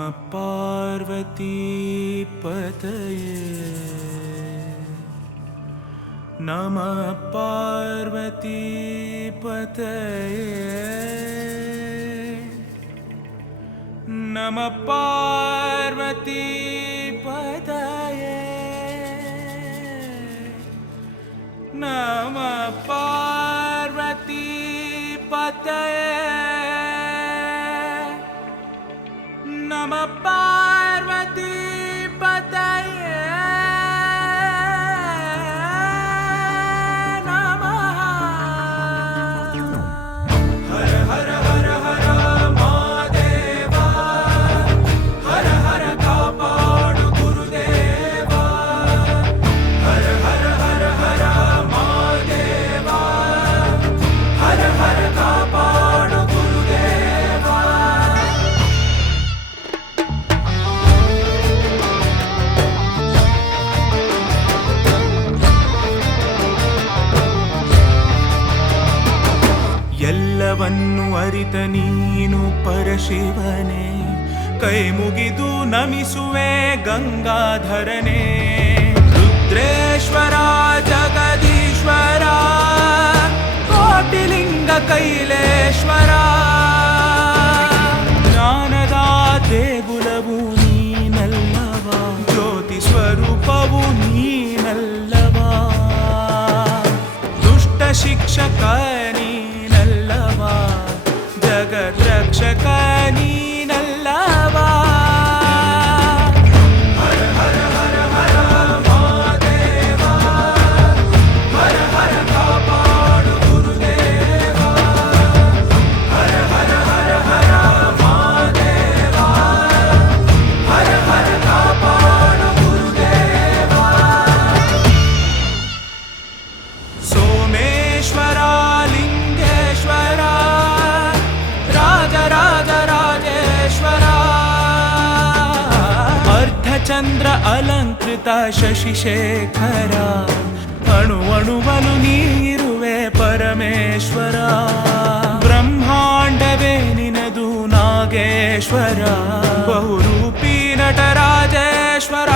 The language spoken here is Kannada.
पार्वती पार्वतीपतये नाम पार्वतीपतये नम पार्वती पतये। नम पार्वती I'm about ಅರಿತ ನೀನು ಪರಶಿವನೇ ಕೈ ಮುಗಿದು ನಮಿಸುವೆ ಗಂಗಾಧರನೇ. ರುದ್ರೇಶ್ವರ ಜಗದೀಶ್ವರ ಕೋಟಿಲಿಂಗ ಕೈಲೇಶ್ವರ ಅರ್ಧಚಂದ್ರ ಅಲಂಕೃತ ಶಶಿಶೇಖರ. ಅಣು ಅಣುವಲು ನೀರುವೆ ಪರಮೇಶ್ವರ. ಬ್ರಹ್ಮಾಂಡವೇ ನಿನದು ನಾಗೇಶ್ವರ. ಬಹುರೂಪಿ ನಟರಾಜೇಶ್ವರ.